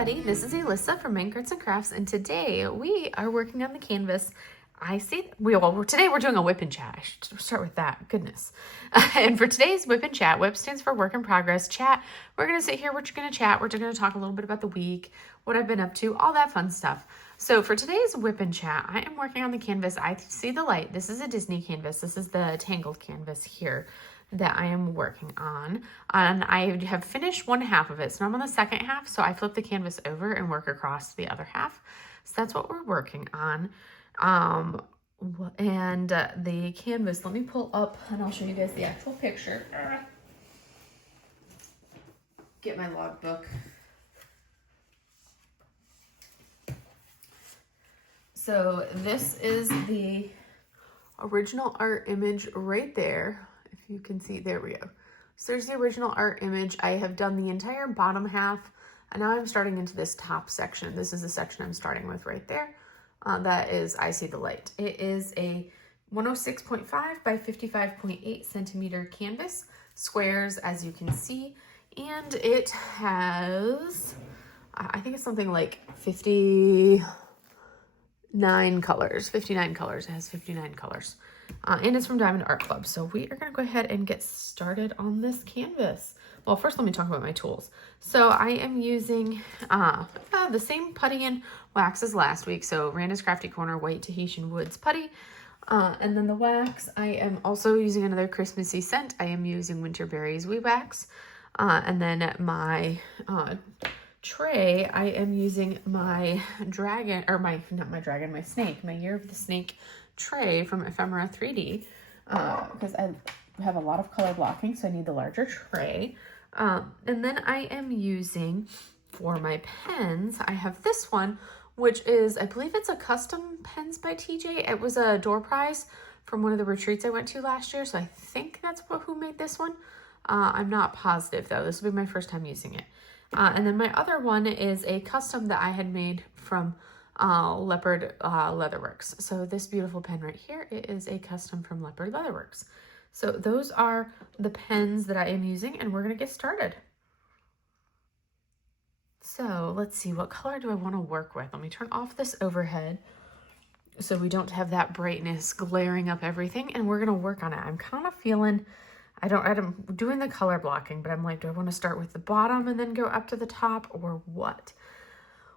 everybody, this is Alyssa from Minecrafts and Crafts, and today we are working on the canvas. Today we're doing a WIP chat. I should start with that, goodness. And for today's WIP chat, WIP stands for work in progress. Chat, we're gonna sit here, we're gonna chat, we're gonna talk a little bit about the week, what I've been up to, all that fun stuff. So for today's WIP chat, I am working on the canvas I See the Light. This is a Disney canvas. This is the Tangled canvas here that I am working on, and I have finished one half of it, so I'm on the second half, so I flip the canvas over and work across the other half. So that's what we're working on. The canvas, let me pull up and I'll show you guys the actual picture. Get my logbook. So this is the original art image right there. If you can see, there we go. So there's the original art image. I have done the entire bottom half, and now I'm starting into this top section. This is the section I'm starting with right there. That is I See the Light. It is a 106.5 by 55.8 centimeter canvas, squares as you can see, and it has, I think it's something like 59 colors. 59 colors. It has 59 colors. And it's from Diamond Art Club. So we are going to go ahead and get started on this canvas. Well, first let me talk about my tools. So I am using the same putty and wax as last week. So Randa's Crafty Corner White Tahitian Woods putty. And then the wax, I am also using another Christmassy scent. I am using Winterberry's Wee Wax. And then my tray, I am using my snake, my Year of the Snake tray from Ephemera 3D, because I have a lot of color blocking, so I need the larger tray. And then I am using, for my pens, I have this one, which is, I believe it's a custom pens by TJ. It was a door prize from one of the retreats I went to last year, so I think that's who made this one. I'm not positive though. This will be my first time using it. And then my other one is a custom that I had made from Leopard Leatherworks. So this beautiful pen right here, it is a custom from Leopard Leatherworks. So those are the pens that I am using, and we're going to get started. So let's see, what color do I want to work with? Let me turn off this overhead so we don't have that brightness glaring up everything, and we're going to work on it. I'm kind of feeling, I'm doing the color blocking, but I'm like, do I want to start with the bottom and then go up to the top, or what?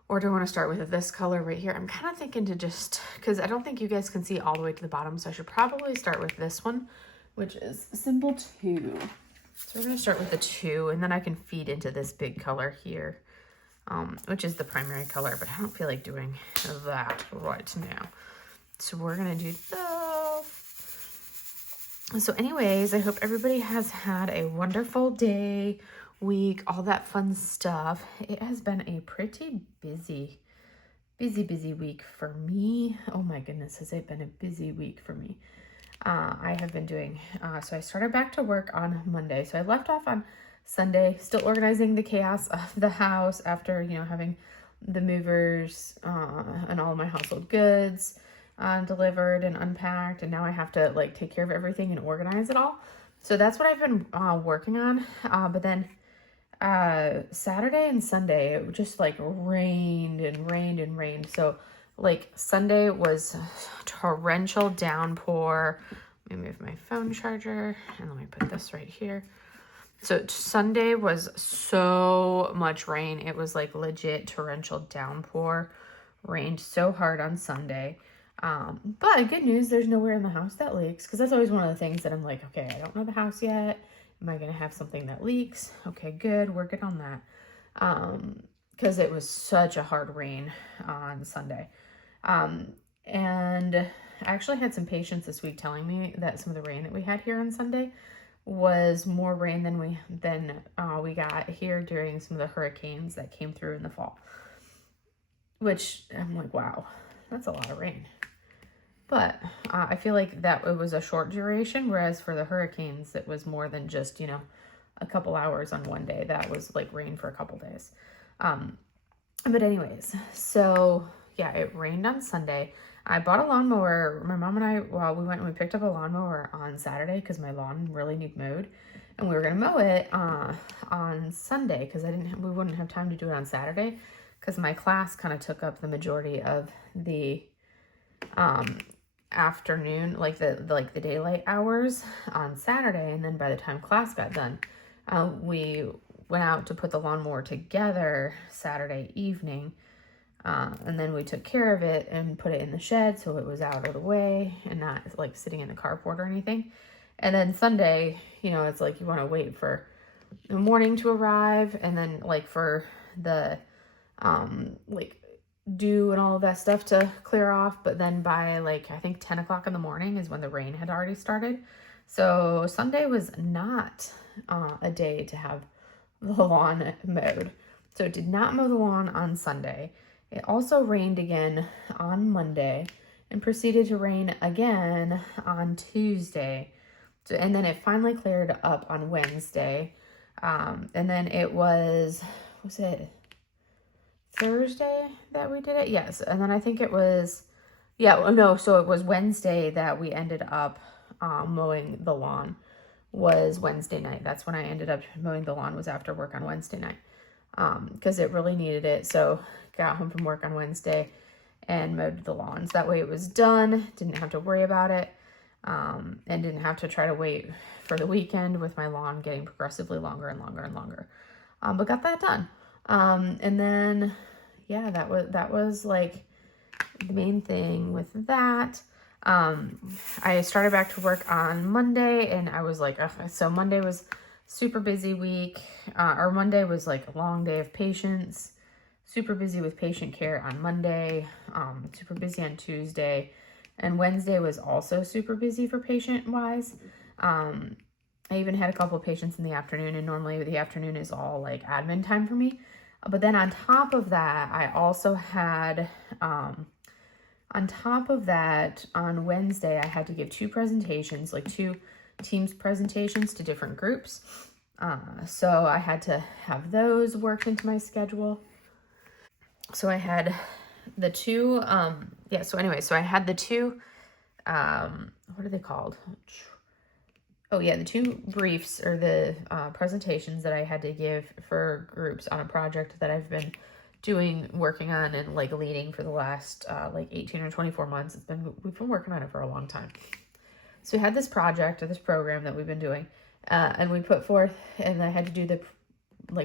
Or do I want to start with this color right here? I'm kind of thinking to just, because I don't think you guys can see all the way to the bottom, so I should probably start with this one, which is symbol 2. So we're going to start with the 2, and then I can feed into this big color here, which is the primary color, but I don't feel like doing that right now. So we're going to do this. So anyways, I hope everybody has had a wonderful day, week, all that fun stuff. It has been a pretty busy week for me. Oh my goodness, has it been a busy week for me. I have been doing, so I started back to work on Monday. So I left off on Sunday, still organizing the chaos of the house after, having the movers and all of my household goods delivered and unpacked, and now I have to take care of everything and organize it all. So that's what I've been working on. But then Saturday and Sunday, it just rained and rained and rained. So Sunday was torrential downpour. Let me move my phone charger and let me put this right here. So Sunday was so much rain. It was legit torrential downpour. Rained so hard on Sunday. But good news, there's nowhere in the house that leaks, because that's always one of the things that I'm like, okay, I don't know the house yet. Am I going to have something that leaks? Okay, good. We're good on that. Because it was such a hard rain on Sunday. And I actually had some patients this week telling me that some of the rain that we had here on Sunday was more rain than we got here during some of the hurricanes that came through in the fall. Which I'm like, wow, that's a lot of rain. But I feel like that it was a short duration, whereas for the hurricanes, it was more than just, a couple hours on one day. That was rain for a couple days. But anyways, so yeah, it rained on Sunday. I bought a lawnmower. My mom and I, we went and we picked up a lawnmower on Saturday because my lawn really needed mowed. And we were going to mow it on Sunday because we wouldn't have time to do it on Saturday because my class kind of took up the majority of the afternoon, like the daylight hours on Saturday. And then by the time class got done, we went out to put the lawnmower together Saturday evening. And then we took care of it and put it in the shed so it was out of the way and not like sitting in the carport or anything. And then Sunday, you know, it's like you want to wait for the morning to arrive and then like for the like dew and all of that stuff to clear off. But then by like I think 10 o'clock in the morning is when the rain had already started. So Sunday was not a day to have the lawn mowed. So it did not mow the lawn on Sunday. It also rained again on Monday and proceeded to rain again on Tuesday. So, and then it finally cleared up on Wednesday. And then it was it Thursday that we did it? Yes. And then I think it was, so it was Wednesday that we ended up mowing the lawn. Was Wednesday night. That's when I ended up mowing the lawn, was after work on Wednesday night. Because it really needed it. So got home from work on Wednesday and mowed the lawns. That way it was done. Didn't have to worry about it. And didn't have to try to wait for the weekend with my lawn getting progressively longer and longer and longer. But got that done. And then, yeah, that was like the main thing with that. I started back to work on Monday and I was like, so Monday was super busy week, or Monday was like a long day of patients, super busy with patient care on Monday, super busy on Tuesday, and Wednesday was also super busy for patient wise. I even had a couple of patients in the afternoon, and normally the afternoon is all like admin time for me. But then on top of that, I also had, on Wednesday, I had to give 2 presentations, like 2 Teams presentations to different groups. So I had to have those worked into my schedule. So I had the 2, so I had the 2, what are they called? Oh yeah, the 2 briefs or the presentations that I had to give for groups on a project that I've been working on and like leading for the last like 18 or 24 months. We've been working on it for a long time. So we had this project or this program that we've been doing, and we put forth, and I had to do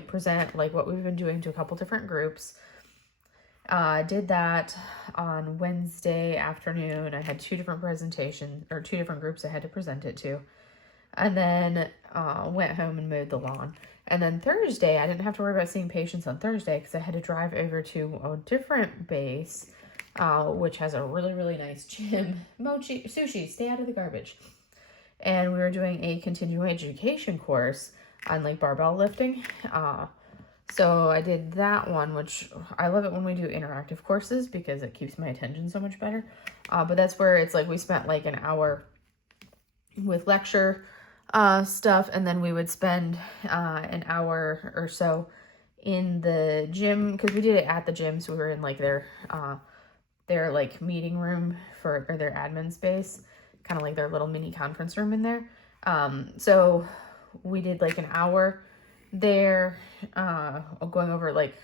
present like what we've been doing to a couple different groups. Did that on Wednesday afternoon. I had 2 different presentations or 2 different groups I had to present it to, and then went home and mowed the lawn. And then Thursday, I didn't have to worry about seeing patients on Thursday because I had to drive over to a different base, which has a really, really nice gym. Mochi, sushi, stay out of the garbage. And we were doing a continuing education course on like barbell lifting. So I did that one, which I love it when we do interactive courses because it keeps my attention so much better. But that's where it's like we spent like an hour with lecture stuff, and then we would spend an hour or so in the gym because we did it at the gym. So we were in like their like meeting room or their admin space, kind of like their little mini conference room in there. So we did like an hour there, going over like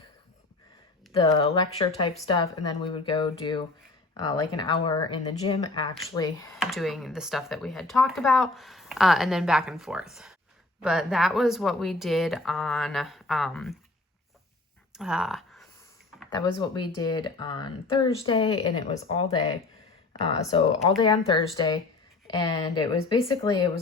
the lecture type stuff, and then we would go do like an hour in the gym actually doing the stuff that we had talked about, and then back and forth. But that was what we did on Thursday, and it was all day. So all day on Thursday, and it was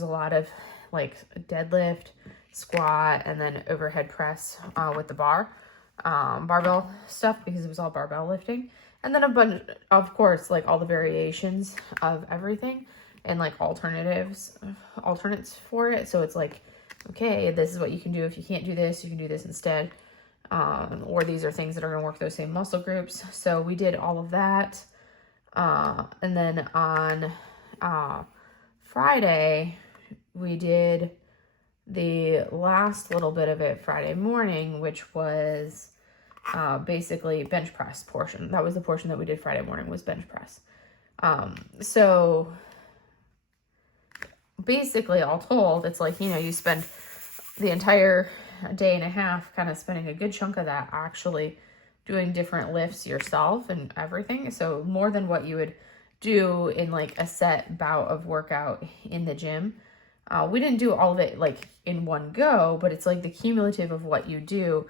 a lot of like deadlift, squat, and then overhead press with the barbell stuff, because it was all barbell lifting. And then a bunch, of course, like all the variations of everything and like alternates for it. So it's like, okay, this is what you can do. If you can't do this, you can do this instead. Or these are things that are going to work those same muscle groups. So we did all of that. And then on Friday, we did the last little bit of it Friday morning, which was basically bench press portion. That was the portion that we did Friday morning, was bench press. So basically all told, it's like, you spend the entire day and a half kind of spending a good chunk of that actually doing different lifts yourself and everything. So more than what you would do in like a set bout of workout in the gym. We didn't do all of it like in one go, but it's like the cumulative of what you do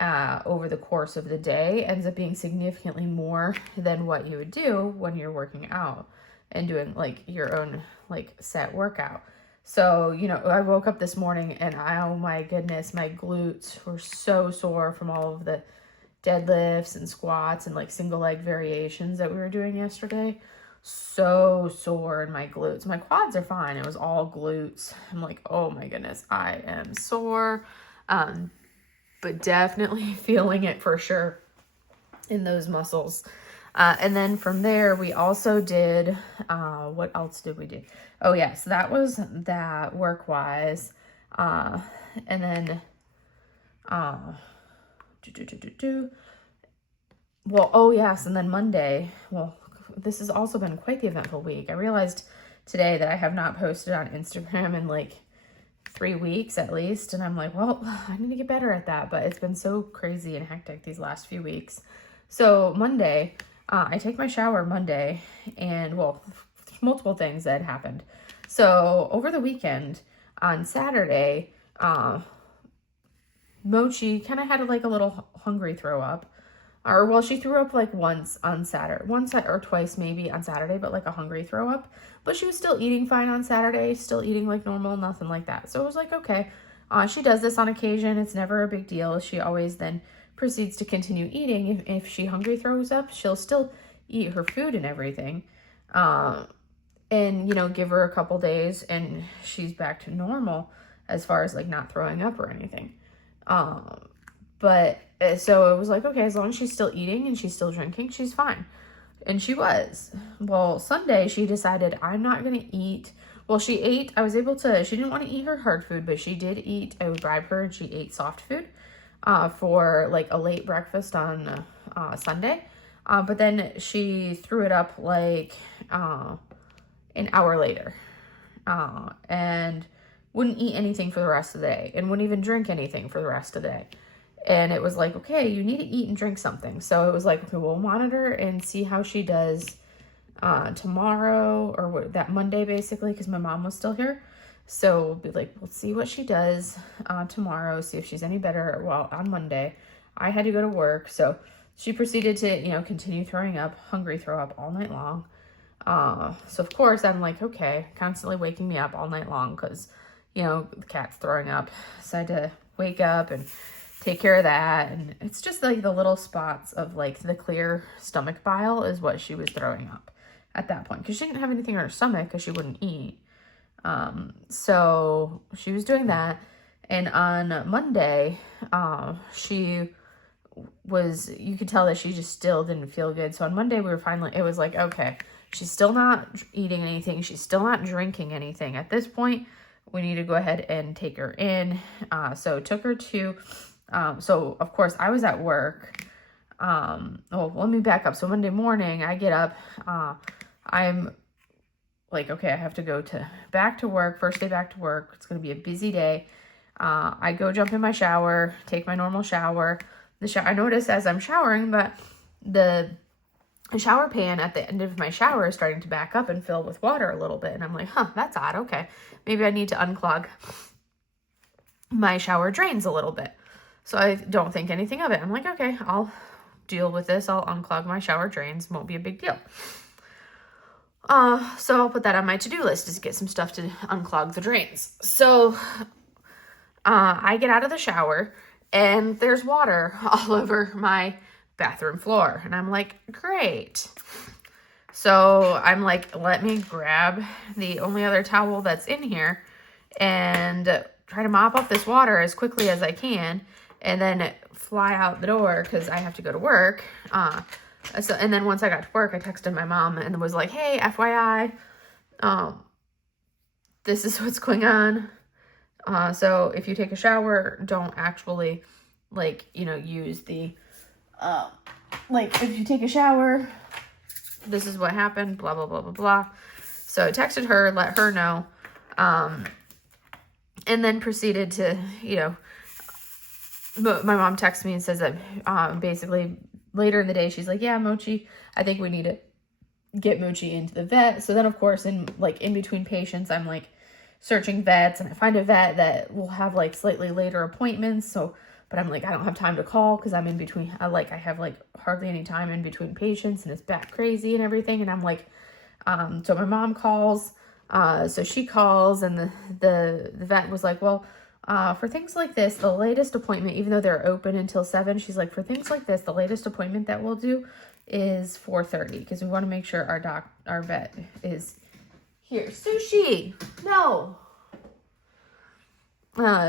over the course of the day ends up being significantly more than what you would do when you're working out and doing like your own like set workout. So, you know, I woke up this morning and oh my goodness, my glutes were so sore from all of the deadlifts and squats and like single leg variations that we were doing yesterday. So sore in my glutes. My quads are fine. It was all glutes. I'm like, oh my goodness, I am sore. But definitely feeling it for sure in those muscles. And then from there, we also did, what else did we do? Oh yeah, so that was that work-wise. And then, well, oh yes, and then Monday, well, this has also been quite the eventful week. I realized today that I have not posted on Instagram in like 3 weeks at least. And I'm like, well, I need to get better at that. But it's been so crazy and hectic these last few weeks. So Monday, I take my shower Monday and well, multiple things that happened. So over the weekend on Saturday, Mochi kind of had like a little hungry throw up. Or well, she threw up like once on Saturday, once or twice maybe on Saturday, but like a hungry throw up. But she was still eating fine on Saturday, still eating like normal, nothing like that. So it was like, okay, she does this on occasion. It's never a big deal. She always then proceeds to continue eating. If she hungry throws up, she'll still eat her food and everything. And, you know, give her a couple days and she's back to normal as far as like not throwing up or anything. But so it was like, okay, as long as she's still eating and she's still drinking, she's fine. And she was. Well, Sunday she decided I'm not going to eat. Well, she ate. I was able to, she didn't want to eat her hard food, but she did eat. I would bribe her and she ate soft food for like a late breakfast on Sunday. But then she threw it up like an hour later and wouldn't eat anything for the rest of the day and wouldn't even drink anything for the rest of the day. And it was like, okay, you need to eat and drink something. So it was like, okay, we'll monitor and see how she does tomorrow or that Monday, basically, because my mom was still here. So we'll be like, we'll see what she does tomorrow, see if she's any better. Well, on Monday, I had to go to work. So she proceeded to, you know, continue throwing up, hungry throw up all night long. So of course I'm like, okay, constantly waking me up all night long because, you know, the cat's throwing up. So I had to wake up and take care of that. And it's just like the little spots of like the clear stomach bile is what she was throwing up at that point. Because she didn't have anything in her stomach because she wouldn't eat. So she was doing that. And on Monday, she was, you could tell that she just still didn't feel good. So on Monday we were finally, it was like, okay, she's still not eating anything. She's still not drinking anything. At this point, we need to go ahead and take her in. So took her to, so of course I was at work. Oh, let me back up. So Monday morning I get up, I'm like, okay, I have to go back to work, first day back to work. It's going to be a busy day. I go jump in my shower, take my normal shower. I notice as I'm showering that the shower pan at the end of my shower is starting to back up and fill with water a little bit. And I'm like, huh, that's odd. Okay. Maybe I need to unclog my shower drains a little bit. So I don't think anything of it. I'm like, okay, I'll deal with this. I'll unclog my shower drains. Won't be a big deal. So I'll put that on my to-do list, is get some stuff to unclog the drains. So, I get out of the shower and there's water all over my bathroom floor. And I'm like, great. So I'm like, let me grab the only other towel that's in here and try to mop up this water as quickly as I can and then fly out the door because I have to go to work. And then once I got to work, I texted my mom and was like, hey, FYI, this is what's going on. So if you take a shower, don't actually use the, if you take a shower, this is what happened, blah, blah, blah, blah, blah. So I texted her, let her know, and then proceeded to, my mom texts me and says that, basically later in the day, she's like, yeah, Mochi, I think we need to get Mochi into the vet. So then, of course, in between patients, I'm like searching vets, and I find a vet that will have like slightly later appointments. So, but I'm like, I don't have time to call because I'm in between. I have like hardly any time in between patients, and it's bat crazy and everything. And I'm like, so my mom calls. So she calls, and the vet was like, well, for things like this, the latest appointment, even though they're open until 7, she's like, for things like this, the latest appointment that we'll do is 4:30 because we want to make sure our vet is here. Sushi, no.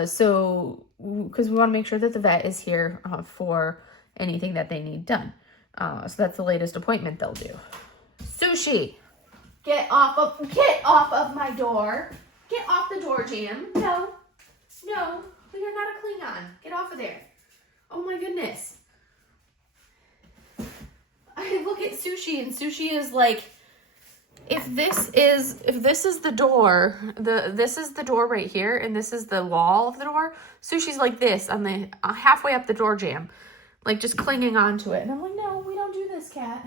So because we want to make sure that the vet is here for anything that they need done. So that's the latest appointment they'll do. Sushi, get off of my door. Get off the door, Jam. No, you're not a Klingon. Get off of there. Oh my goodness. I look at Sushi, and Sushi is like, if this is the door, this is the door right here, and this is the wall of the door. Sushi's like this on the halfway up the door jamb, like just clinging onto it. And I'm like, no, we don't do this, cat.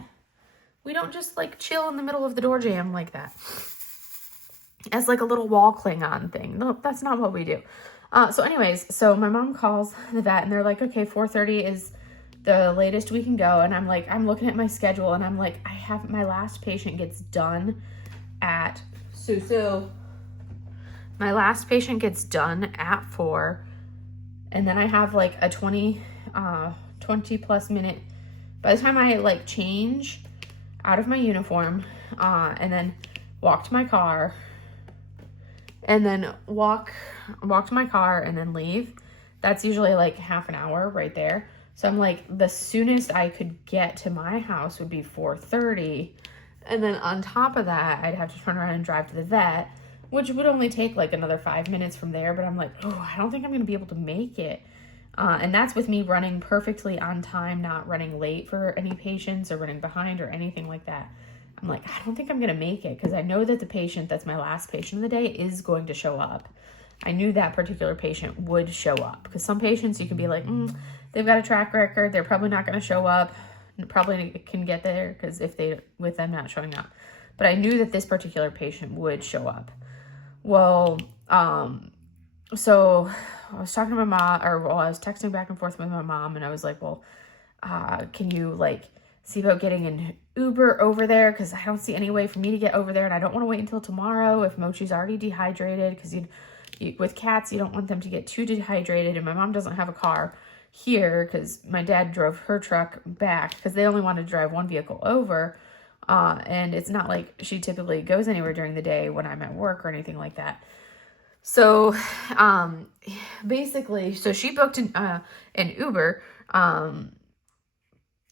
We don't just like chill in the middle of the door jamb like that as like a little wall Klingon thing. No, that's not what we do. So anyways, so my mom calls the vet, and they're like, okay, 4:30 is the latest we can go. And I'm like, I'm looking at my schedule, and I'm like, I have my last patient gets done at my last patient gets done at 4, and then I have like a 20 plus minute, by the time I like change out of my uniform, and then walk to my car, and then walk to my car and then leave, that's usually like half an hour right there. So I'm like, the soonest I could get to my house would be 4:30. And then on top of that, I'd have to turn around and drive to the vet, which would only take like another 5 minutes from there. But I'm like, oh, I don't think I'm going to be able to make it. And that's with me running perfectly on time, not running late for any patients or running behind or anything like that. I'm like, I don't think I'm going to make it because I know that the patient that's my last patient of the day is going to show up. I knew that particular patient would show up because some patients you can be like, they've got a track record. They're probably not going to show up. Probably can get there because with them not showing up. But I knew that this particular patient would show up. Well, so I was talking to my mom, I was texting back and forth with my mom, and I was like, well, can you like see about getting an Uber over there? Because I don't see any way for me to get over there, and I don't want to wait until tomorrow if Mochi's already dehydrated, because with cats, you don't want them to get too dehydrated, and my mom doesn't have a car here because my dad drove her truck back because they only wanted to drive one vehicle over, and it's not like she typically goes anywhere during the day when I'm at work or anything like that. So basically, so she booked an Uber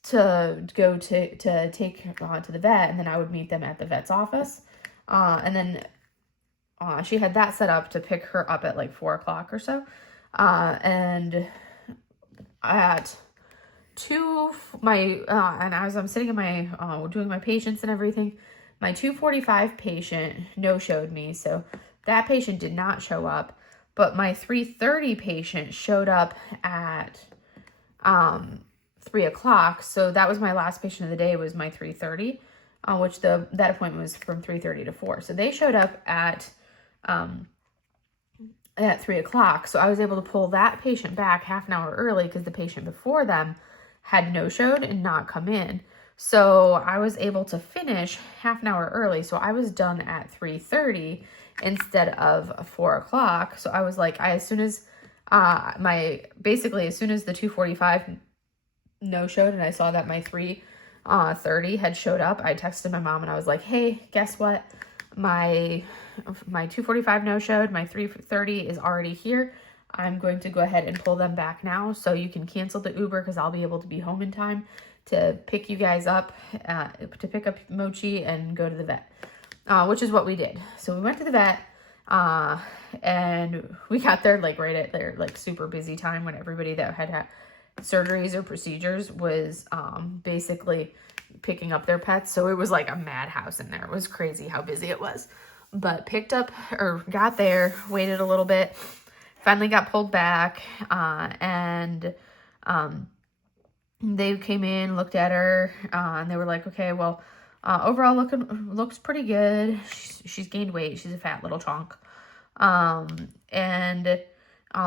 to go to take her to the vet, and then I would meet them at the vet's office, and then she had that set up to pick her up at like 4 o'clock or so, and at 2, and as I'm sitting in my doing my patients and everything, my 2:45 patient no-showed me, so that patient did not show up. But my 3:30 patient showed up at 3 o'clock, so that was my last patient of the day, was my 3:30, which that appointment was from 3:30 to 4. So they showed up at 3 o'clock. So I was able to pull that patient back half an hour early because the patient before them had no-showed and not come in. So I was able to finish half an hour early. So I was done at 3:30 instead of 4 o'clock. So I was like, as soon as the 2:45 no-showed and I saw that my 3:30 had showed up, I texted my mom and I was like, hey, guess what? My 2:45 no-showed, my 3:30 is already here. I'm going to go ahead and pull them back now, so you can cancel the Uber because I'll be able to be home in time to pick you guys up, to pick up Mochi and go to the vet, which is what we did. So we went to the vet, and we got there like right at their like super busy time when everybody that had surgeries or procedures was basically picking up their pets. So it was like a madhouse in there. It was crazy how busy it was. But got there, waited a little bit, finally got pulled back, and they came in, looked at her, and they were like, okay, well, overall looks pretty good. She's gained weight. She's a fat little chunk. And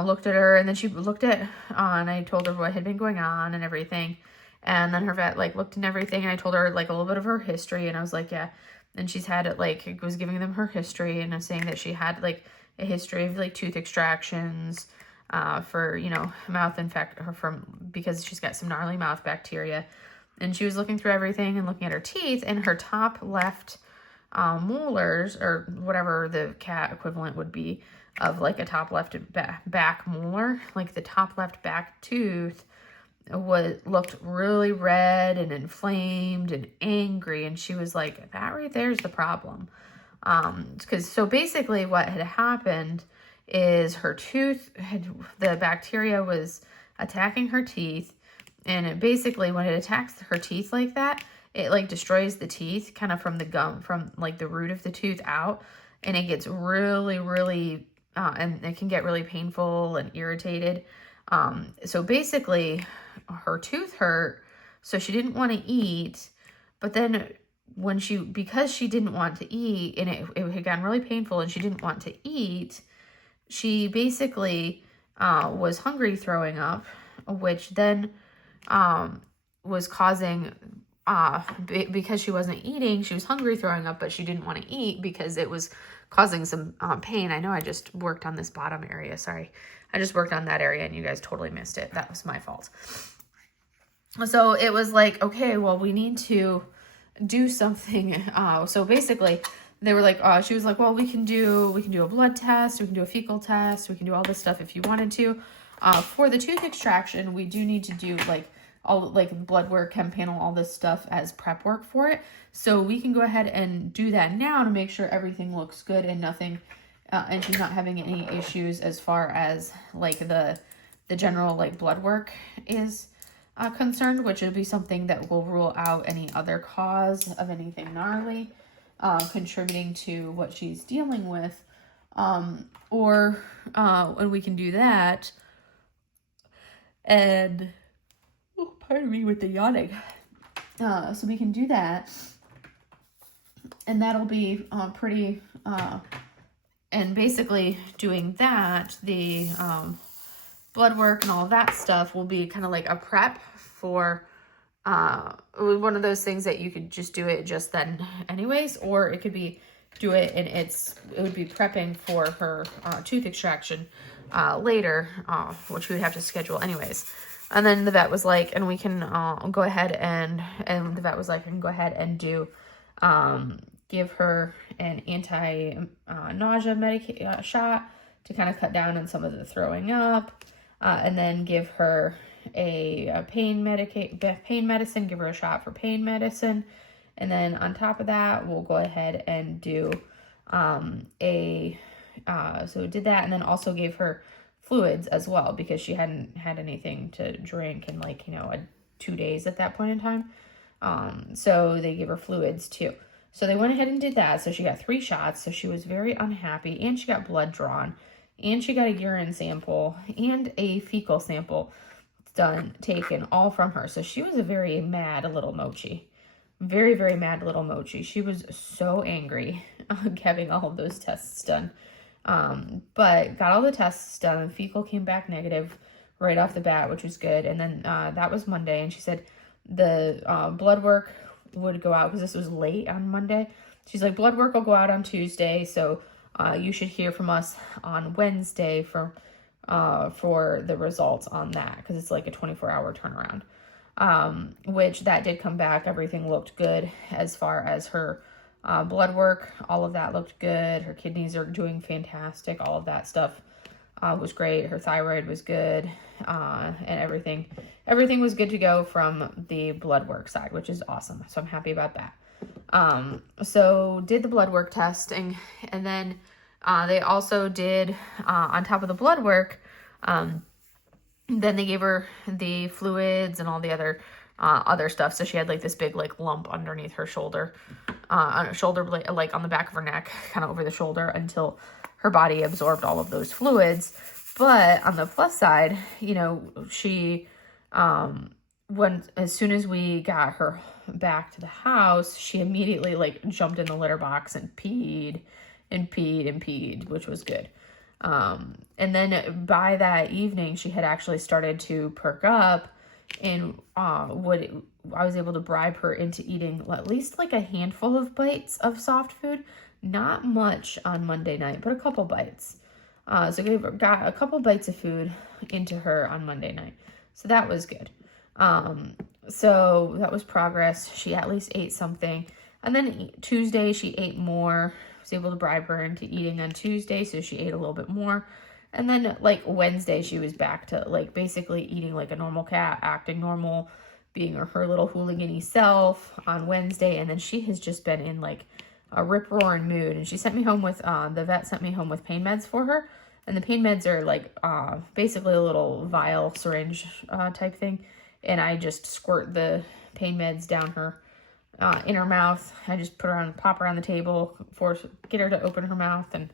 looked at her, and then she looked at, and I told her what had been going on and everything. And then her vet, like, looked and everything, and I told her, like, a little bit of her history, and I was like, yeah. And she's had it, like, it was giving them her history, and I was saying that she had, like, a history of, like, tooth extractions, for, you know, mouth infection, because she's got some gnarly mouth bacteria. And she was looking through everything and looking at her teeth, and her top left molars, or whatever the cat equivalent would be of, like, a top left back molar, like the top left back tooth looked really red and inflamed and angry. And she was like, that right there is the problem. So basically what had happened is her tooth the bacteria was attacking her teeth, and it basically, when it attacks her teeth like that, it like destroys the teeth kind of from the gum, from like the root of the tooth out, and it gets really, really, and it can get really painful and irritated. So basically her tooth hurt, so she didn't want to eat, but then because she didn't want to eat, and it had gotten really painful and she didn't want to eat, she basically was hungry throwing up, which then was causing, because she wasn't eating, she was hungry throwing up, but she didn't want to eat because it was causing some pain. I know I just worked on this bottom area. Sorry. I just worked on that area and you guys totally missed it. That was my fault. So it was like, okay, well, we need to do something. So basically they were like, she was like, well, we can do a blood test. We can do a fecal test. We can do all this stuff if you wanted to. For the tooth extraction, we do need to do like all like blood work, chem panel, all this stuff as prep work for it. So we can go ahead and do that now to make sure everything looks good and nothing, and she's not having any issues as far as like the general like blood work is concerned, which will be something that will rule out any other cause of anything gnarly contributing to what she's dealing with. And we can do that. And pardon me with the yawning. So we can do that, and that'll be pretty, and basically doing that, the blood work and all of that stuff will be kind of like a prep for one of those things that you could just do it just then anyways, or it could be do it and it would be prepping for her tooth extraction later, which we would have to schedule anyways. And then the vet was like, and we can go ahead and the vet was like, I can go ahead and do, give her an anti-nausea shot to kind of cut down on some of the throwing up, and then give her a pain medicine, give her a shot for pain medicine. And then on top of that, we'll go ahead and do so did that, and then also gave her fluids as well, because she hadn't had anything to drink in 2 days at that point in time. So they gave her fluids too. So they went ahead and did that. So she got 3 shots. So she was very unhappy, and she got blood drawn, and she got a urine sample and a fecal sample taken all from her. So she was a very mad little Mochi. Very, very mad little Mochi. She was so angry having all of those tests done. But got all the tests done. Fecal came back negative right off the bat, which was good. And then that was Monday, and she said the blood work would go out because this was late on Monday. She's like, blood work will go out on Tuesday, so you should hear from us on Wednesday for the results on that, because it's like a 24-hour turnaround. Which that did come back. Everything looked good as far as her blood work. All of that looked good. Her kidneys are doing fantastic. All of that stuff was great. Her thyroid was good, and everything was good to go from the blood work side, which is awesome. So I'm happy about that. So did the blood work testing, and then they also did on top of the blood work, then they gave her the fluids and all the other stuff. So she had like this big like lump underneath her shoulder, on her shoulder blade, like on the back of her neck, kind of over the shoulder, until her body absorbed all of those fluids. But on the plus side, she as soon as we got her back to the house, she immediately like jumped in the litter box and peed and peed and peed, which was good. And then by that evening, she had actually started to perk up, and I was able to bribe her into eating at least like a handful of bites of soft food. Not much on Monday night, but a couple bites. So got a couple bites of food into her on Monday night. So that was good. So that was progress. She at least ate something. And then Tuesday, she ate more. I was able to bribe her into eating on Tuesday, so she ate a little bit more. And then, like, Wednesday, she was back to, like, basically eating like a normal cat, acting normal, being her little hooligan-y self on Wednesday. And then she has just been in, like, a rip-roaring mood. And she sent me home with, the vet sent me home with pain meds for her. And the pain meds are, like, basically a little vial syringe type thing. And I just squirt the pain meds down her, in her mouth. I just pop her on the table, get her to open her mouth, and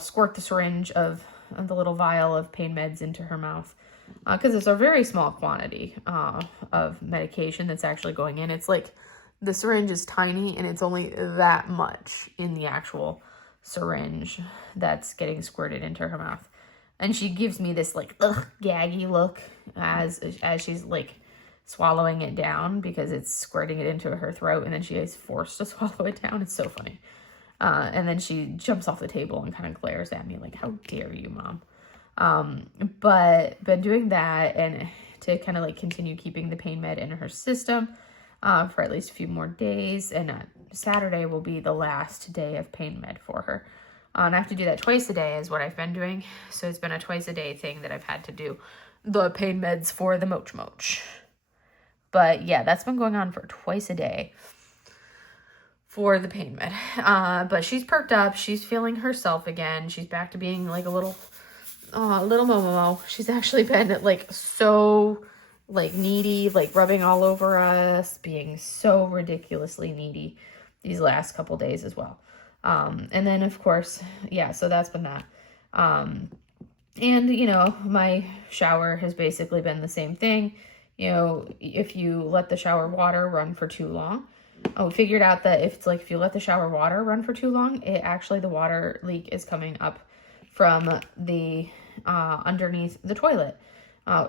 squirt the syringe of the little vial of pain meds into her mouth. Because it's a very small quantity of medication that's actually going in. It's like the syringe is tiny and it's only that much in the actual syringe that's getting squirted into her mouth. And she gives me this like gaggy look as she's like swallowing it down, because it's squirting it into her throat and then she is forced to swallow it down. It's so funny. And then she jumps off the table and kind of glares at me like, how dare you, Mom? But been doing that, and to kind of like continue keeping the pain med in her system for at least a few more days. And Saturday will be the last day of pain med for her. And I have to do that twice a day is what I've been doing. So it's been a twice a day thing that I've had to do the pain meds for the Mochi. But yeah, that's been going on for twice a day for the pain med. But she's perked up. She's feeling herself again. She's back to being like a little Momo. She's actually been like so like needy, like rubbing all over us, being so ridiculously needy these last couple days as well. And then of course, yeah, so that's been that. And you know, my shower has basically been the same thing. You know, if you let the shower water run for too long, we figured out that if you let the shower water run for too long, the water leak is coming up from the underneath the toilet,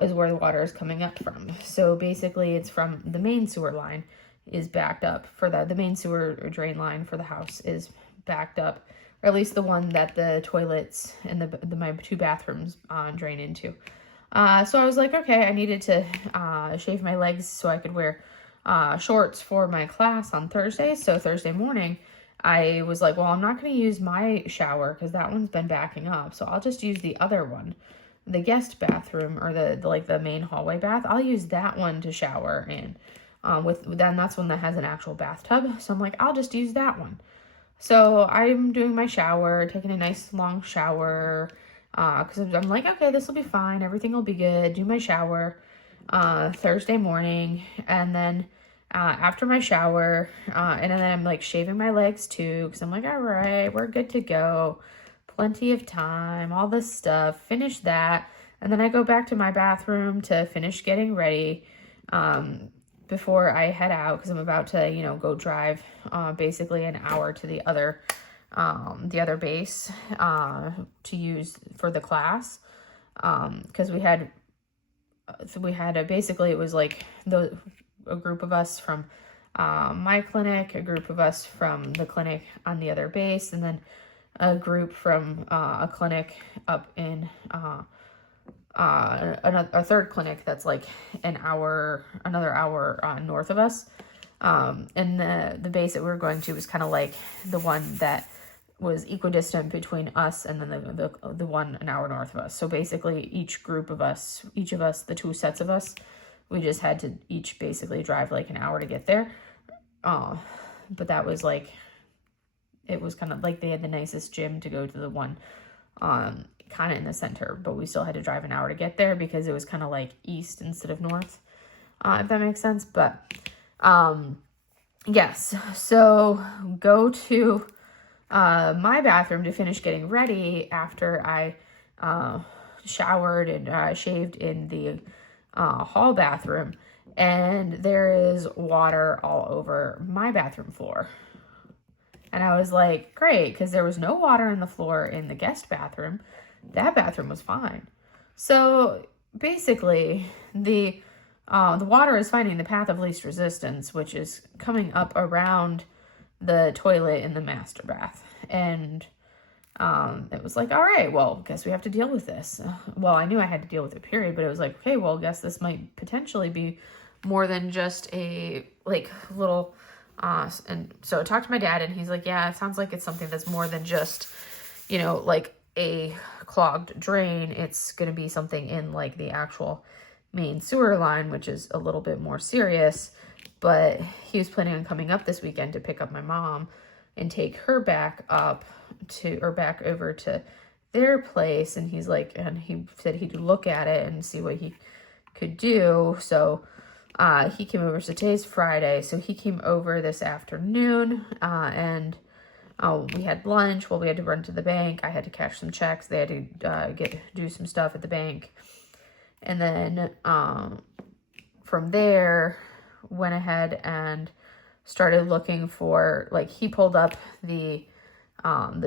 is where the water is coming up from. So basically it's from the main sewer line is backed up for the main sewer drain line for the house is backed up, or at least the one that the toilets and my two bathrooms drain into. So I was like, okay, I needed to shave my legs so I could wear shorts for my class on Thursday. So Thursday morning, I was like, well, I'm not going to use my shower because that one's been backing up. So I'll just use the other one, the guest bathroom, or the main hallway bath. I'll use that one to shower in. Then that's one that has an actual bathtub. So I'm like, I'll just use that one. So I'm doing my shower, taking a nice long shower, because I'm like, okay, this will be fine. Everything will be good. Do my shower Thursday morning. And then after my shower, and then I'm like shaving my legs too, because I'm like, all right, we're good to go. Plenty of time, all this stuff. Finish that. And then I go back to my bathroom to finish getting ready before I head out, because I'm about to, go drive basically an hour to the other base to use for the class, because basically it was like a group of us from my clinic, a group of us from the clinic on the other base, and then a group from a clinic up in a third clinic that's like another hour north of us. And the base that we were going to was kind of like the one that was equidistant between us and then the one an hour north of us. So basically each of us, the two sets of us, we just had to each basically drive like an hour to get there. But that was like, it was kind of like they had the nicest gym to go to the one kind of in the center, but we still had to drive an hour to get there because it was kind of like east instead of north, if that makes sense. But yes, so go to my bathroom to finish getting ready after I showered and shaved in the hall bathroom. and there is water all over my bathroom floor. And I was like, great, because there was no water in the floor in the guest bathroom. That bathroom was fine. So basically, the water is finding the path of least resistance, which is coming up around the toilet in the master bath. And it was like, all right, well, guess we have to deal with this. Well, I knew I had to deal with it, period, but it was like, okay, well, guess this might potentially be more than just a like little and so I talked to my dad, and he's like, yeah, it sounds like it's something that's more than just, you know, like a clogged drain. It's going to be something in like the actual main sewer line, which is a little bit more serious. But he was planning on coming up this weekend to pick up my mom and take her back back over to their place. And he's like, and he said he'd look at it and see what he could do. So he came over, so today's Friday, so he came over this afternoon, and we had lunch. Well, we had to run to the bank. I had to cash some checks. They had to do some stuff at the bank. And then from there, went ahead and started looking for, like, he pulled up the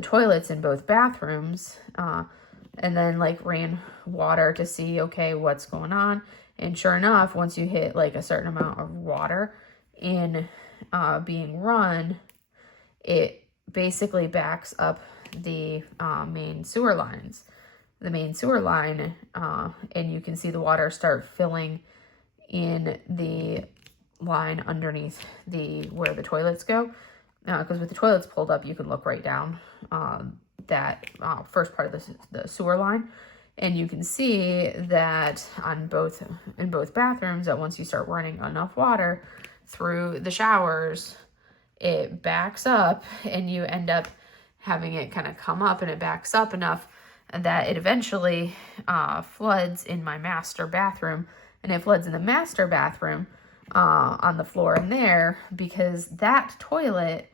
toilets in both bathrooms, and then, like, ran water to see, okay, what's going on. And sure enough, once you hit like a certain amount of water in being run, it basically backs up the main sewer lines. The main sewer line, and you can see the water start filling in the line underneath where the toilets go. Because with the toilets pulled up, you can look right down that first part of the sewer line. And you can see that in both bathrooms, that once you start running enough water through the showers, it backs up, and you end up having it kind of come up, and it backs up enough that it eventually floods in my master bathroom. And it floods in the master bathroom on the floor in there, because that toilet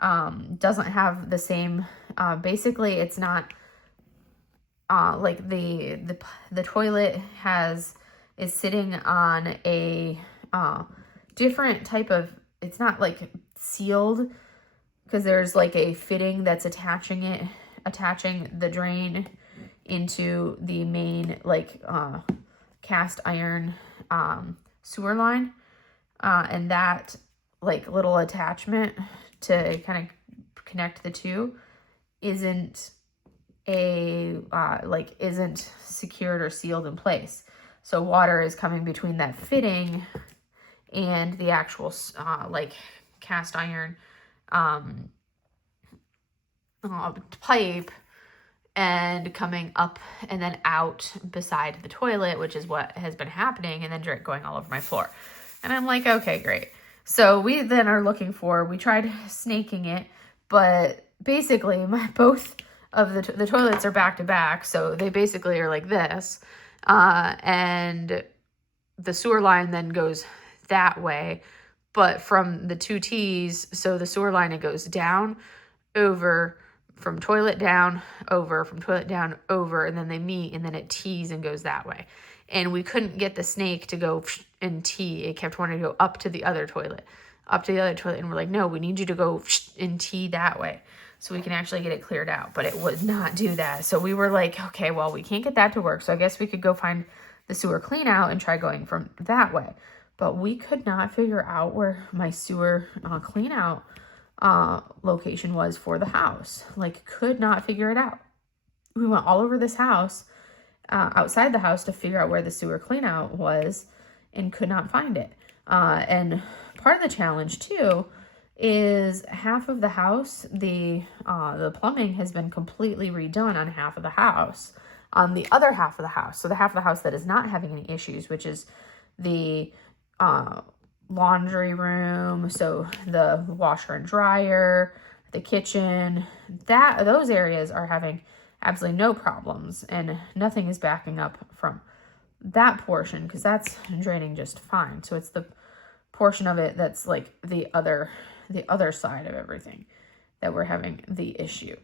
doesn't have the same, basically it's not, like the toilet is sitting on a different type of, it's not like sealed, because there's like a fitting that's attaching the drain into the main like cast iron sewer line, and that like little attachment to kind of connect the two isn't isn't secured or sealed in place. So water is coming between that fitting and the actual like cast iron pipe, and coming up and then out beside the toilet, which is what has been happening, and then going all over my floor. And I'm like, okay, great. So we then are we tried snaking it, but basically both of the toilets are back to back, so they basically are like this, and the sewer line then goes that way, but from the two T's, so the sewer line, it goes down, over, from toilet down, over, from toilet down, over, and then they meet, and then it tees and goes that way. And we couldn't get the snake to go and tee. It kept wanting to go up to the other toilet, and we're like, no, we need you to go and tee that way, so we can actually get it cleared out. But it would not do that. So we were like, okay, well, we can't get that to work. So I guess we could go find the sewer clean out and try going from that way. But we could not figure out where my sewer clean out location was for the house. Like, could not figure it out. We went all over this house, outside the house, to figure out where the sewer clean out was, and could not find it. And part of the challenge too is half of the house, the plumbing has been completely redone on half of the house. On the other half of the house, so the half of the house that is not having any issues, which is the laundry room, so the washer and dryer, the kitchen, those areas are having absolutely no problems, and nothing is backing up from that portion, because that's draining just fine. So it's the portion of it that's like the other side of everything that we're having the issue.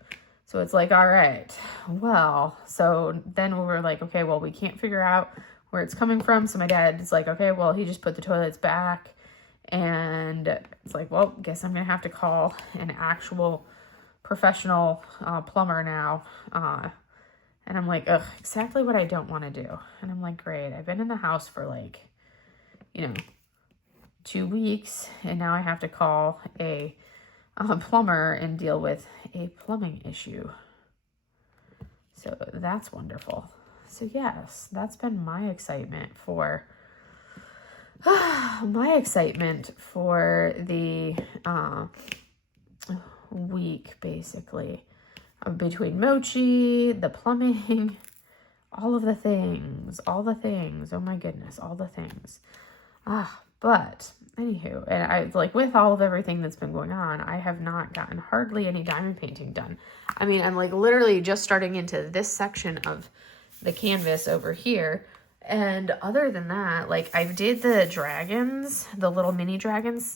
So it's like, all right, well, so then we were like, okay, well, we can't figure out where it's coming from. So my dad is like, okay, well, he just put the toilets back. And it's like, well, guess I'm going to have to call an actual professional plumber now. And I'm like, ugh, exactly what I don't want to do. And I'm like, great. I've been in the house for like, 2 weeks. And now I have to call a plumber and deal with a plumbing issue. So that's wonderful. So yes, that's been my excitement for the week, basically, between Mochi, the plumbing, all the things. Oh my goodness, all the things. But anywho, and I like with all of everything that's been going on, I have not gotten hardly any diamond painting done. I mean, I'm like literally just starting into this section of the canvas over here. And other than that, like I did the dragons, the little mini dazzles,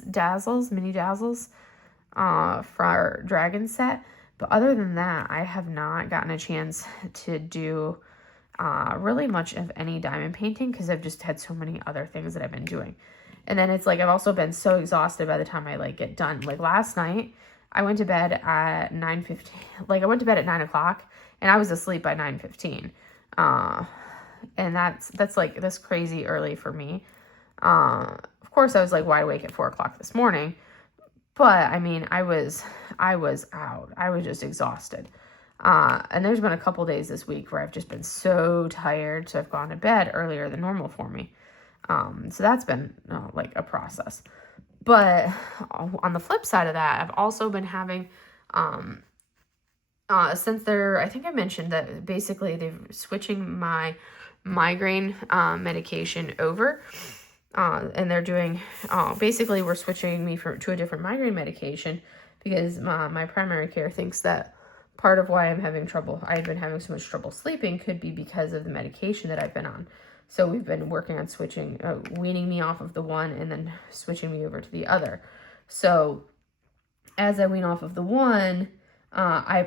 for our dragon set. But other than that, I have not gotten a chance to do really much of any diamond painting because I've just had so many other things that I've been doing. And then it's like I've also been so exhausted by the time I like get done. Like last night, I went to bed at 9:15. Like I went to bed at 9 o'clock and I was asleep by 9:15. And that's like this crazy early for me. Of course, I was like wide awake at 4 o'clock this morning. But I mean, I was out. I was just exhausted. And there's been a couple days this week where I've just been so tired. So I've gone to bed earlier than normal for me. So that's been like a process. But on the flip side of that, I've also been having, since I think I mentioned that basically they're switching my migraine medication over. And they're doing, basically we're switching me to a different migraine medication because my primary care thinks that part of why I've been having so much trouble sleeping could be because of the medication that I've been on. So we've been working on weaning me off of the one and then switching me over to the other. So as I wean off of the one, I'm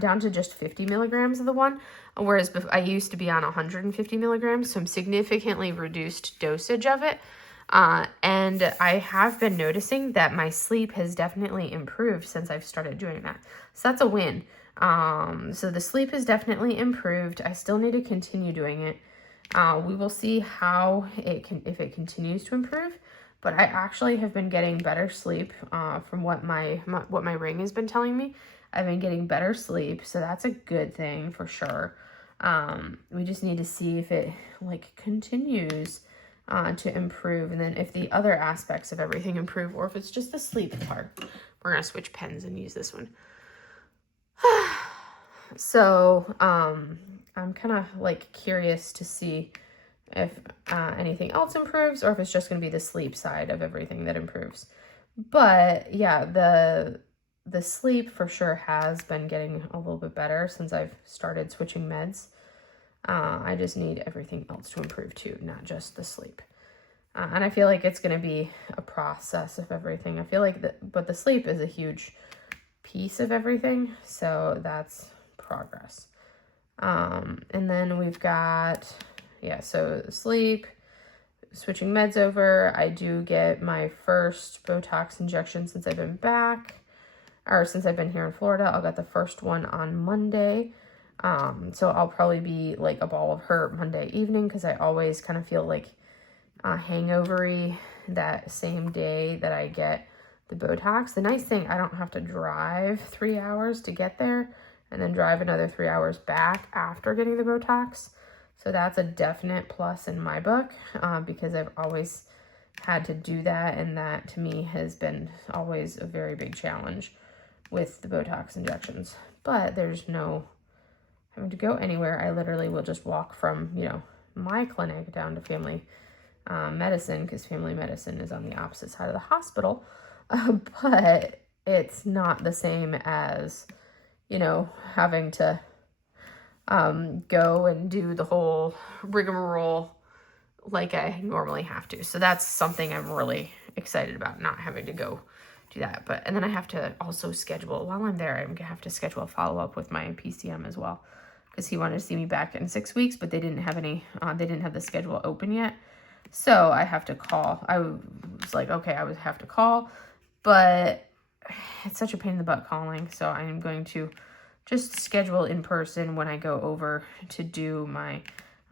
down to just 50 milligrams of the one, whereas I used to be on 150 milligrams, so I'm significantly reduced dosage of it. And I have been noticing that my sleep has definitely improved since I've started doing that. So that's a win. So the sleep has definitely improved. I still need to continue doing it. We will see if it continues to improve. But I actually have been getting better sleep from what my ring has been telling me. I've been getting better sleep, so that's a good thing for sure. We just need to see if it like continues to improve, and then if the other aspects of everything improve, or if it's just the sleep part. We're gonna switch pens and use this one. So I'm kind of like curious to see if anything else improves, or if it's just going to be the sleep side of everything that improves. But yeah, the sleep for sure has been getting a little bit better since I've started switching meds. I just need everything else to improve too, not just the sleep. And I feel like it's going to be a process of everything. I feel like but the sleep is a huge piece of everything, so that's progress. And then we've got, so sleep, switching meds over. I do get my first Botox injection since I've been back, or since I've been here in Florida. I'll get the first one on Monday. So I'll probably be like a ball of hurt Monday evening because I always kind of feel like hangovery that same day that I get the Botox. The nice thing, I don't have to drive 3 hours to get there and then drive another 3 hours back after getting the Botox. So that's a definite plus in my book because I've always had to do that, and that to me has been always a very big challenge with the Botox injections. But there's no having to go anywhere. I literally will just walk from, my clinic down to family medicine, because family medicine is on the opposite side of the hospital. But it's not the same as, having to go and do the whole rigmarole like I normally have to. So that's something I'm really excited about, not having to go do that. And then I have to also schedule, while I'm there, I'm gonna have to schedule a follow-up with my PCM as well, because he wanted to see me back in 6 weeks, but they didn't have any, they didn't have the schedule open yet. So I have to call. I was like, okay, I would have to call, but it's such a pain in the butt calling. So I'm going to just schedule in person when I go over to do my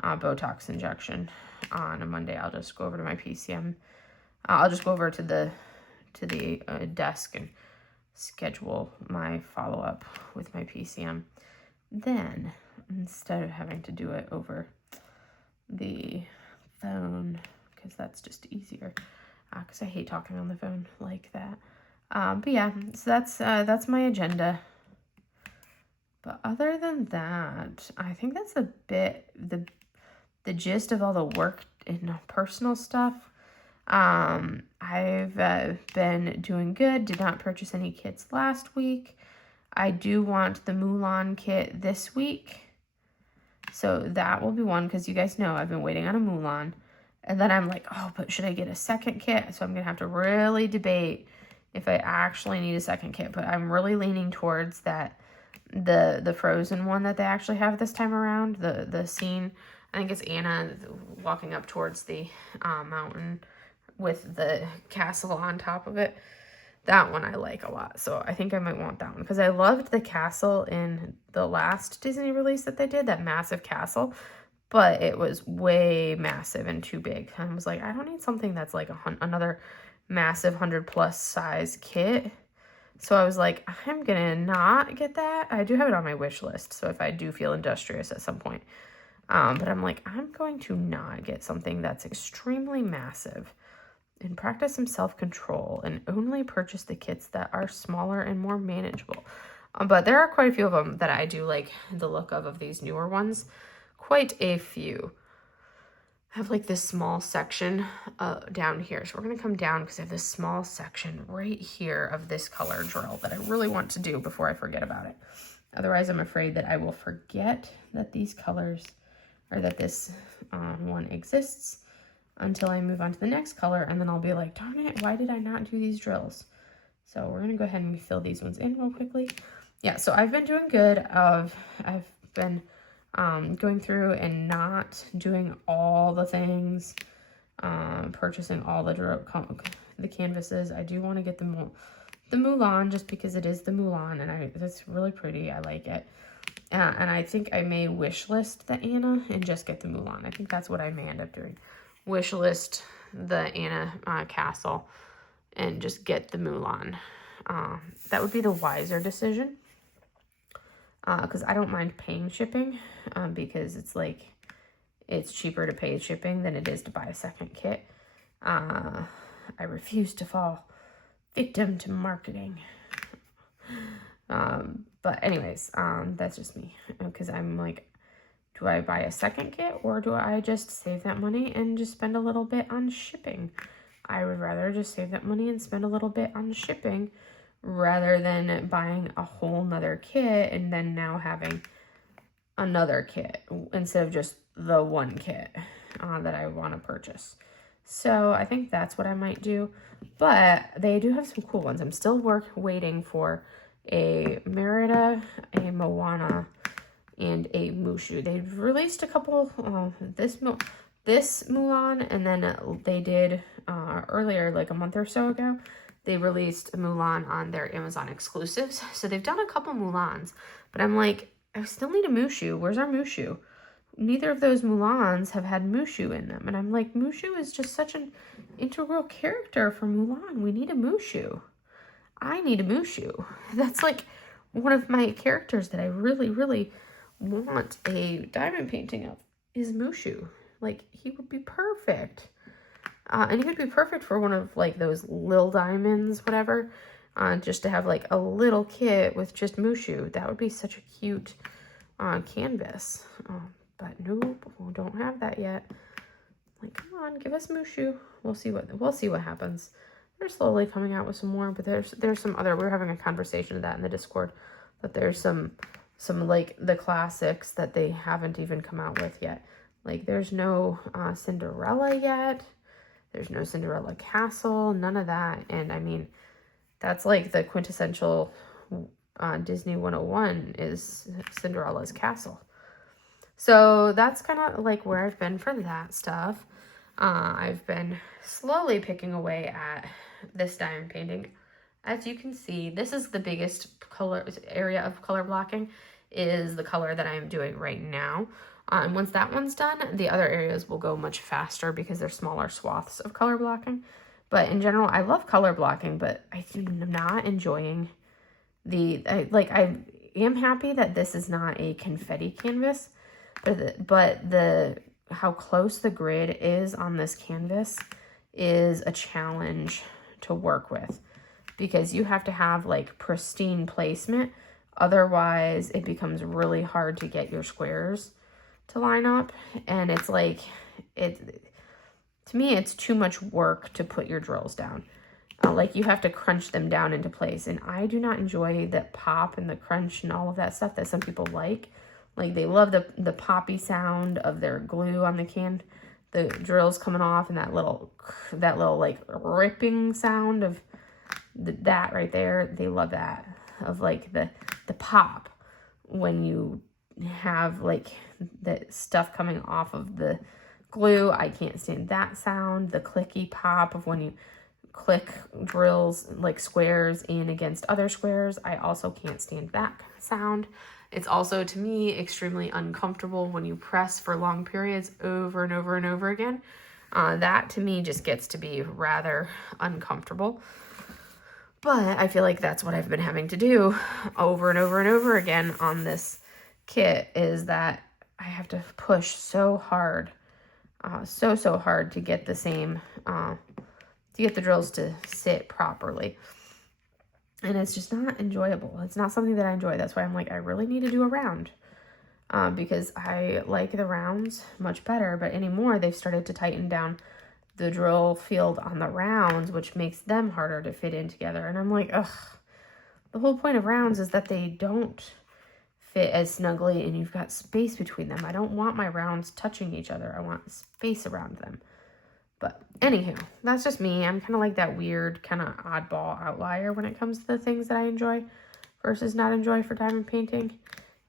Botox injection on a Monday. I'll just go over to my PCM. I'll just go over to the desk and schedule my follow-up with my PCM. Then, instead of having to do it over the phone, because that's just easier, because I hate talking on the phone like that. But yeah, so that's my agenda. But other than that, I think that's a bit the gist of all the work and personal stuff. I've been doing good. Did not purchase any kits last week. I do want the Mulan kit this week. So that will be one, because you guys know I've been waiting on a Mulan. And then I'm like, oh, but should I get a second kit? So I'm going to have to really debate if I actually need a second kit. But I'm really leaning towards that, the Frozen one that they actually have this time around. The scene, I think it's Anna walking up towards the mountain with the castle on top of it. That one I like a lot. So I think I might want that one, because I loved the castle in the last Disney release that they did, that massive castle. But it was way massive and too big. I was like, I don't need something that's like another massive 100+ size kit. So I was like, I'm gonna not get that. I do have it on my wish list, so if I do feel industrious at some point. But I'm like, I'm going to not get something that's extremely massive, and practice some self-control and only purchase the kits that are smaller and more manageable. But there are quite a few of them that I do like the look of these newer ones. Quite a few. I have like this small section down here. So we're going to come down because I have this small section right here of this color drill that I really want to do before I forget about it. Otherwise, I'm afraid that I will forget that these colors, or that this one exists, until I move on to the next color, and then I'll be like, darn it, why did I not do these drills? So we're going to go ahead and fill these ones in real quickly. Yeah, so I've been doing good. I've been going through and not doing all the things, purchasing all the canvases. I do want to get the Mulan, just because it is the Mulan, and it's really pretty. I like it. And I think I may wish list the Anna and just get the Mulan. I think that's what I may end up doing. Wish list the Anna castle and just get the Mulan. That would be the wiser decision, because I don't mind paying shipping, because it's cheaper to pay shipping than it is to buy a second kit. I refuse to fall victim to marketing. But anyways, that's just me, because I'm like, do I buy a second kit, or do I just save that money and just spend a little bit on shipping? I would rather just save that money and spend a little bit on shipping, rather than buying a whole nother kit and then now having another kit instead of just the one kit that I want to purchase. So I think that's what I might do. But they do have some cool ones. I'm still waiting for a Merida, a Moana, and a Mushu. They've released a couple, this Mulan, and then they did earlier, like a month or so ago, they released a Mulan on their Amazon exclusives. So they've done a couple Mulans, but I'm like, I still need a Mushu. Where's our Mushu? Neither of those Mulans have had Mushu in them. And I'm like, Mushu is just such an integral character for Mulan. We need a Mushu. I need a Mushu. That's like one of my characters that I really, really want a diamond painting of, is Mushu. Like, he would be perfect. And he would be perfect for one of like those Lil Diamonds, whatever. Just to have like a little kit with just Mushu. That would be such a cute canvas. But nope, we don't have that yet. Like, come on, give us Mushu. We'll see what happens. They're slowly coming out with some more, but there's some other. We're having a conversation of that in the Discord. But there's some like the classics that they haven't even come out with yet. Like, there's no Cinderella yet. There's no Cinderella Castle. None of that. And I mean, that's like the quintessential Disney 101 is Cinderella's castle. So that's kind of like where I've been for that stuff. I've been slowly picking away at this diamond painting. As you can see, this is the biggest area of color blocking, is the color that I'm doing right now. And once that one's done, the other areas will go much faster because they're smaller swaths of color blocking. But in general, I love color blocking, but I'm not enjoying I am happy that this is not a confetti canvas, but how close the grid is on this canvas is a challenge to work with, because you have to have like pristine placement. Otherwise, it becomes really hard to get your squares to line up. And it's like, to me, it's too much work to put your drills down. Like you have to crunch them down into place. And I do not enjoy that pop and the crunch and all of that stuff that some people like. Like they love the poppy sound of their glue on the drills coming off, and that little like ripping sound of that right there. They love that, of like the pop when you have like the stuff coming off of the glue. I can't stand that sound. The clicky pop of when you click drills like squares in against other squares. I also can't stand that sound. It's also, to me, extremely uncomfortable when you press for long periods over and over and over again. That to me just gets to be rather uncomfortable. But I feel like that's what I've been having to do over and over and over again on this kit, is that I have to push so hard, so hard to get the same, to get the drills to sit properly. And it's just not enjoyable. It's not something that I enjoy. That's why I'm like, I really need to do a round, because I like the rounds much better. But anymore, they've started to tighten down the drill field on the rounds, which makes them harder to fit in together. And I'm like, ugh, the whole point of rounds is that they don't fit as snugly and you've got space between them. I don't want my rounds touching each other. I want space around them. But anywho, that's just me. I'm kind of like that weird kind of oddball outlier when it comes to the things that I enjoy versus not enjoy for diamond painting.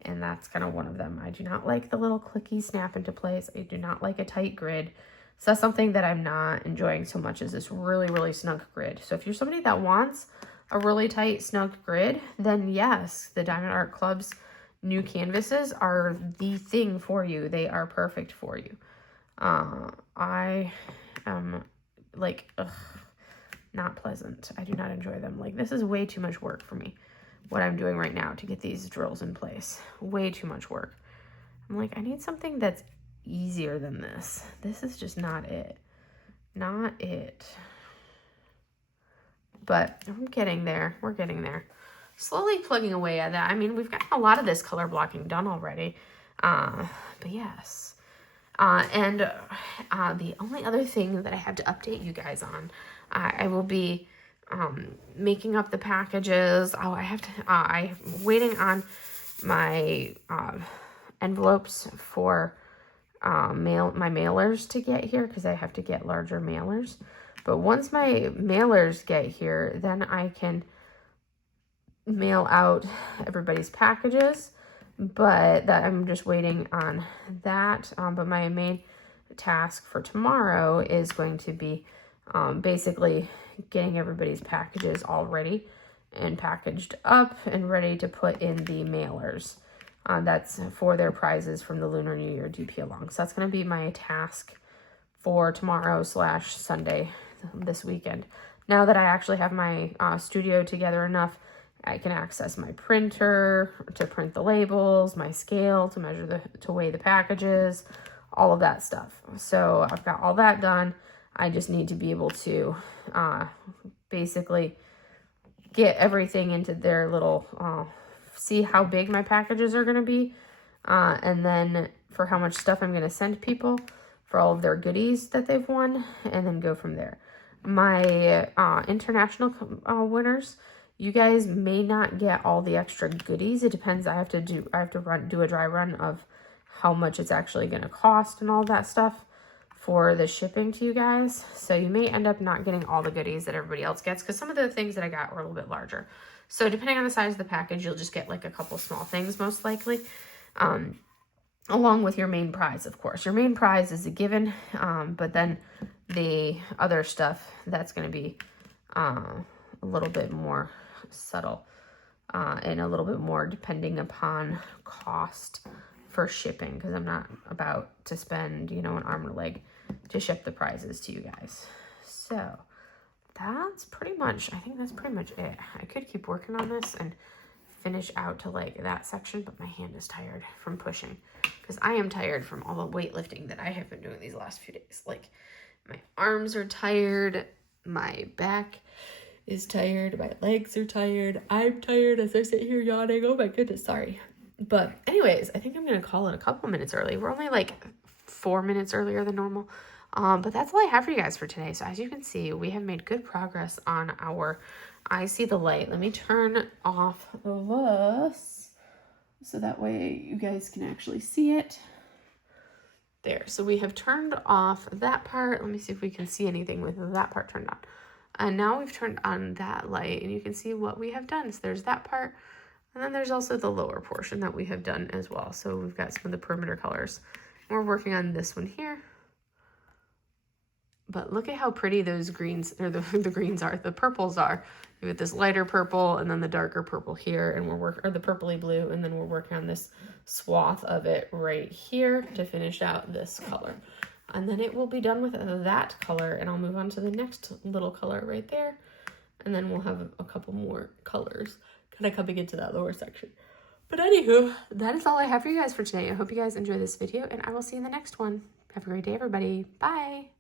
And that's kind of one of them. I do not like the little clicky snap into place. I do not like a tight grid. So that's something that I'm not enjoying so much, is this really, really snug grid. So if you're somebody that wants a really tight, snug grid, then yes, the Diamond Art Club's new canvases are the thing for you. They are perfect for you. I am like, ugh, not pleasant. I do not enjoy them. Like, this is way too much work for me, what I'm doing right now to get these drills in place. Way too much work. I'm like, I need something that's easier than this. This is just not it. Not it. But I'm getting there. We're getting there. Slowly plugging away at that. I mean, we've gotten a lot of this color blocking done already. But yes. And the only other thing that I have to update you guys on, I will be making up the packages. Oh, I'm waiting on my envelopes for my mailers to get here, because I have to get larger mailers. But once my mailers get here, then I can mail out everybody's packages. But that I'm just waiting on that. But my main task for tomorrow is going to be basically getting everybody's packages all ready and packaged up and ready to put in the mailers. That's for their prizes from the Lunar New Year DP Along. So that's going to be my task for tomorrow / Sunday this weekend. Now that I actually have my studio together enough, I can access my printer to print the labels, my scale to measure to weigh the packages, all of that stuff. So I've got all that done. I just need to be able to basically get everything into their little, see how big my packages are going to be, and then for how much stuff I'm going to send people for all of their goodies that they've won, and then go from there. My international winners, you guys may not get all the extra goodies. It depends. I have to do a dry run of how much it's actually going to cost and all that stuff for the shipping to you guys. So you may end up not getting all the goodies that everybody else gets, because some of the things that I got were a little bit larger. So depending on the size of the package, you'll just get like a couple small things most likely. along with your main prize, of course. Your main prize is a given, but then the other stuff, that's going to be a little bit more subtle and a little bit more depending upon cost for shipping, because I'm not about to spend, you know, an arm and a leg to ship the prizes to you guys. So that's pretty much, I think that's pretty much it. I could keep working on this and finish out to like that section, but my hand is tired from pushing, because I am tired from all the weightlifting that I have been doing these last few days. Like, my arms are tired, my back is tired, my legs are tired, I'm tired as I sit here yawning. Oh my goodness, sorry. But anyways, I think I'm gonna call it a couple minutes early. We're only like 4 minutes earlier than normal. But that's all I have for you guys for today. So as you can see, we have made good progress on our I See the Light. Let me turn off this so that way you guys can actually see it. There. So we have turned off that part. Let me see if we can see anything with that part turned on. And now we've turned on that light, and you can see what we have done. So there's that part, and then there's also the lower portion that we have done as well. So we've got some of the perimeter colors. We're working on this one here. But look at how pretty those greens, or the greens are, the purples are. We have this lighter purple and then the darker purple here, and or the purpley blue, and then we're working on this swath of it right here to finish out this color. And then it will be done with that color, and I'll move on to the next little color right there. And then we'll have a couple more colors kind of coming into that lower section. But anywho, that is all I have for you guys for today. I hope you guys enjoy this video, and I will see you in the next one. Have a great day, everybody. Bye.